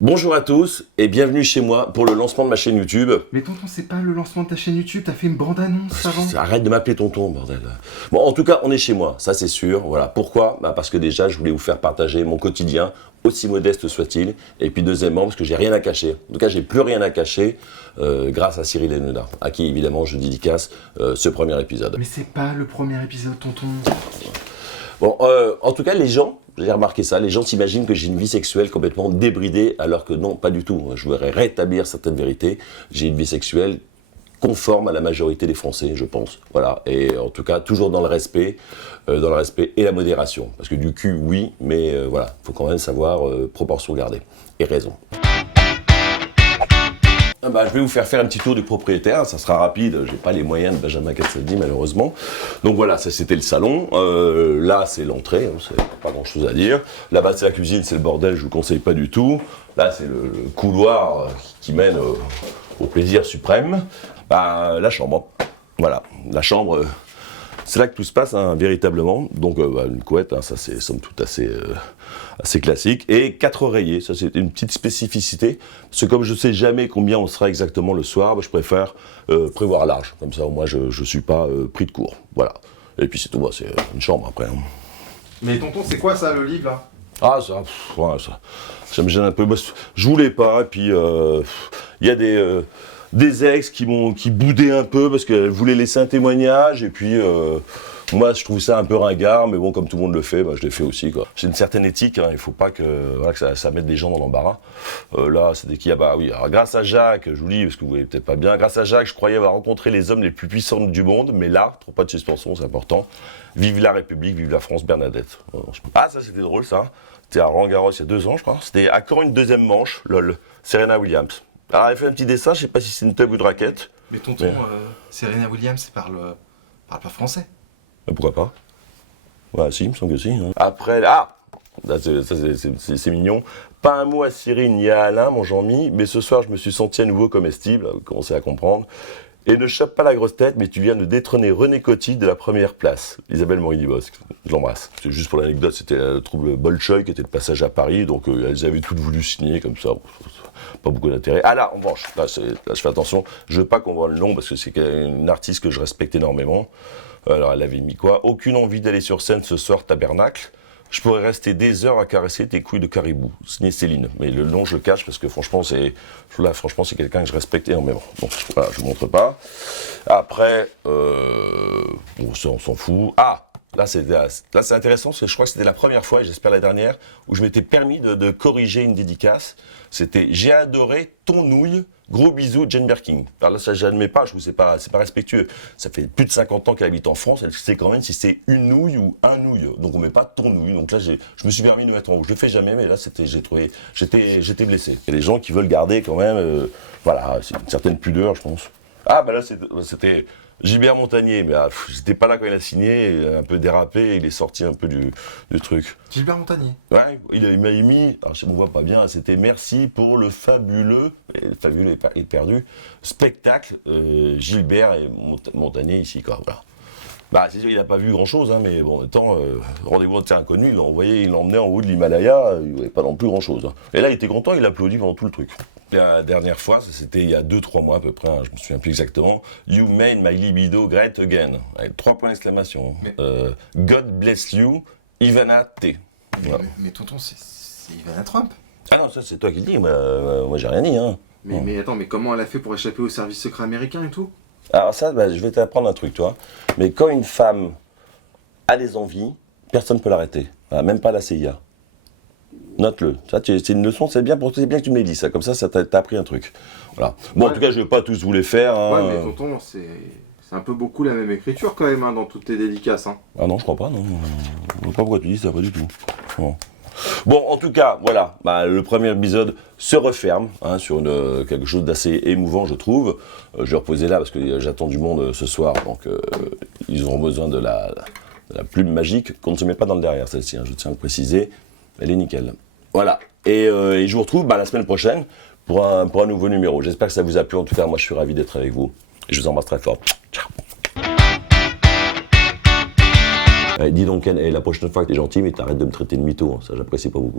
Bonjour à tous et bienvenue chez moi pour le lancement de ma chaîne YouTube. Mais tonton, c'est pas le lancement de ta chaîne YouTube, t'as fait une bande-annonce avant. Arrête de m'appeler tonton, bordel. Bon, en tout cas, on est chez moi, ça c'est sûr. Voilà. Pourquoi ? Parce que déjà, je voulais vous faire partager mon quotidien, aussi modeste soit-il. Et puis deuxièmement, parce que j'ai rien à cacher. En tout cas, j'ai plus rien à cacher grâce à Cyril Hanouna, à qui évidemment je dédicace ce premier épisode. Mais c'est pas le premier épisode, tonton. Bon, en tout cas, les gens, j'ai remarqué ça, les gens s'imaginent que j'ai une vie sexuelle complètement débridée, alors que non, pas du tout. Je voudrais rétablir certaines vérités. J'ai une vie sexuelle conforme à la majorité des Français, je pense. Voilà, et en tout cas, toujours dans le respect et la modération. Parce que du cul, oui, mais voilà, il faut quand même savoir proportion garder. Et raison. Je vais vous faire un petit tour du propriétaire, ça sera rapide, j'ai pas les moyens de Benjamin Castaldi malheureusement. Donc voilà, ça c'était le salon, là c'est l'entrée, c'est pas grand chose à dire. Là-bas c'est la cuisine, c'est le bordel, je vous conseille pas du tout. Là c'est le couloir qui mène au plaisir suprême. La chambre, voilà, la chambre, c'est là que tout se passe véritablement. Donc une couette, ça c'est somme toute assez classique. Et 4 oreillers, ça c'est une petite spécificité. Parce que comme je ne sais jamais combien on sera exactement le soir, je préfère prévoir large. Comme ça au moins je ne suis pas pris de court. Voilà. Et puis c'est tout, c'est une chambre après. Mais tonton, c'est quoi ça, le livre là? Ah ça me gêne un peu. Je voulais pas, et puis il y a des ex qui boudaient un peu parce qu'elles voulaient laisser un témoignage, et puis moi je trouve ça un peu ringard, mais bon, comme tout le monde le fait, je l'ai fait aussi, quoi. J'ai une certaine éthique, il faut pas que ça mette des gens dans l'embarras. Là, c'était qui? Oui, alors, grâce à Jacques, je vous lis parce que vous voyez peut-être pas bien, grâce à Jacques, je croyais avoir rencontré les hommes les plus puissants du monde, mais là, trop pas de suspension, c'est important. Vive la République, vive la France, Bernadette. Ah, ça c'était drôle, ça. C'était à Roland-Garros il y a 2 ans, je crois. C'était encore une deuxième manche, lol. Serena Williams. Alors, elle fait un petit dessin, je sais pas si c'est une tub ou une raquette. Mais tonton, Serena Williams parle pas français. Pourquoi pas? Ouais, si, il me semble que si. Après, c'est mignon. Pas un mot à Cyril ni à Alain, mon Jean-Mi, mais ce soir, je me suis senti à nouveau comestible, vous commencez à comprendre. Et ne chope pas la grosse tête, mais tu viens de détrôner René Coty de la première place. Isabelle Morini-Bosque, je l'embrasse. C'est juste pour l'anecdote, c'était le trouble Bolchoï qui était le passage à Paris, donc elles avaient toutes voulu signer comme ça. Pas beaucoup d'intérêt. Ah là, en revanche, là je fais attention, je veux pas qu'on voit le nom parce que c'est une artiste que je respecte énormément. Alors elle avait mis quoi? Aucune envie d'aller sur scène ce soir, tabernacle. Je pourrais rester des heures à caresser tes couilles de caribou. Signé Céline. Mais le nom, je le cache parce que franchement, c'est quelqu'un que je respecte énormément. Donc voilà, je ne vous montre pas. Après, ça, on s'en fout. Là c'est intéressant parce que je crois que c'était la première fois, et j'espère la dernière, où je m'étais permis de corriger une dédicace. C'était « J'ai adoré ton nouille, gros bisous Jane Birkin ». Alors là, ça j'admets pas, je trouve que c'est pas respectueux. Ça fait plus de 50 ans qu'elle habite en France, elle sait quand même si c'est une nouille ou un nouille. Donc on met pas ton nouille. Donc là, je me suis permis de mettre en haut. Je le fais jamais, mais là, j'étais blessé. Il y a des gens qui veulent garder quand même, c'est une certaine pudeur, je pense. Là, c'était Gilbert Montagnier, mais j'étais pas là quand il a signé, il a un peu dérapé, il est sorti un peu du truc. Gilbert Montagnier. Ouais, il m'a mis, alors je ne vois pas bien, c'était merci pour le fabuleux, et le fabuleux est perdu, spectacle Gilbert et Montagnier ici, quoi, voilà. C'est sûr, il n'a pas vu grand-chose, mais bon, en même temps, rendez-vous de terrain inconnu, il l'emmenait en haut de l'Himalaya, il ne voyait pas non plus grand-chose. Et là, il était content, il applaudit pendant tout le truc. La dernière fois, c'était il y a 2-3 mois à peu près, je me souviens plus exactement. You made my libido great again. Avec 3 points d'exclamation. God bless you, Ivana T. Voilà. Mais tonton, c'est Ivana Trump. Ah non, ça c'est toi qui le dis, moi j'ai rien dit. Mais attends, mais comment elle a fait pour échapper au service secret américain et tout? Alors ça, je vais t'apprendre un truc, toi. Mais quand une femme a des envies, personne ne peut l'arrêter. Voilà, même pas la CIA. Note-le. Ça, c'est une leçon, c'est bien que tu me l'aies dit, ça. Comme ça t'as appris un truc. Voilà. Bon, ouais. En tout cas, je ne vais pas tous vous les faire. Ouais, mais tonton, c'est un peu beaucoup la même écriture quand même dans toutes tes dédicaces. Ah non, je crois pas, non. Je ne vois pas pourquoi tu dis ça, pas du tout. Bon, en tout cas, voilà. Le premier épisode se referme sur quelque chose d'assez émouvant, je trouve. Je vais reposer là parce que j'attends du monde ce soir, donc ils auront besoin de la plume magique qu'on ne se met pas dans le derrière, celle-ci, je tiens à le préciser. Elle est nickel. Voilà. Et je vous retrouve la semaine prochaine pour un nouveau numéro. J'espère que ça vous a plu. En tout cas, moi, je suis ravi d'être avec vous. Et je vous embrasse très fort. Ciao. Dis donc, la prochaine fois que t'es gentil, mais t'arrêtes de me traiter de mytho. Ça, j'apprécie pas beaucoup.